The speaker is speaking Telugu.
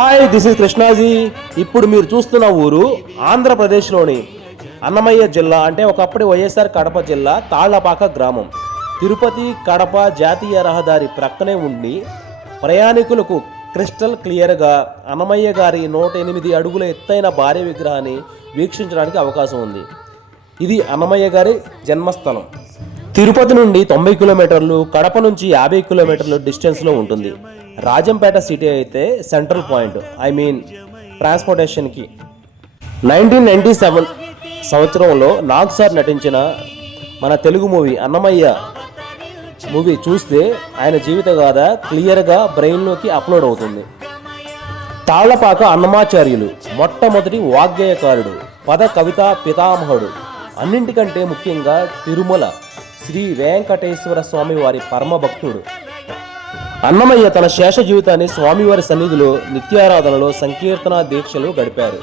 Hi, this is Krishnaji. ఇప్పుడు మీరు చూస్తున్న ఊరు ఆంధ్రప్రదేశ్లోని అన్నమయ్య జిల్లా, అంటే ఒకప్పటి వైఎస్ఆర్ కడప జిల్లా తాళ్లపాక గ్రామం. తిరుపతి కడప జాతీయ రహదారి ప్రక్కనే ఉండి ప్రయాణికులకు క్రిస్టల్ క్లియర్గా అన్నమయ్య గారి 108 అడుగుల ఎత్తైన భారీ విగ్రహాన్ని వీక్షించడానికి అవకాశం ఉంది. ఇది అన్నమయ్య గారి జన్మస్థలం. తిరుపతి నుండి 90 కిలోమీటర్లు, కడప నుంచి 50 కిలోమీటర్లు డిస్టెన్స్లో ఉంటుంది. రాజంపేట సిటీ అయితే సెంట్రల్ పాయింట్, ట్రాన్స్పోర్టేషన్కి. 1997 సంవత్సరంలో నాగ్ సార్ నటించిన మన తెలుగు మూవీ అన్నమయ్య మూవీ చూస్తే ఆయన జీవిత గాథ క్లియర్గా బ్రెయిన్లోకి అప్లోడ్ అవుతుంది. తాళ్లపాక అన్నమాచార్యులు మొట్టమొదటి వాగ్గేయకారుడు, పద కవితా పితామహుడు, అన్నింటికంటే ముఖ్యంగా తిరుమల శ్రీ వెంకటేశ్వర స్వామి వారి పరమ భక్తుడు. అన్నమయ్య తన శేష జీవితాన్ని స్వామివారి సన్నిధిలో నిత్యారాధనలో సంకీర్తన దీక్షలు గడిపారు.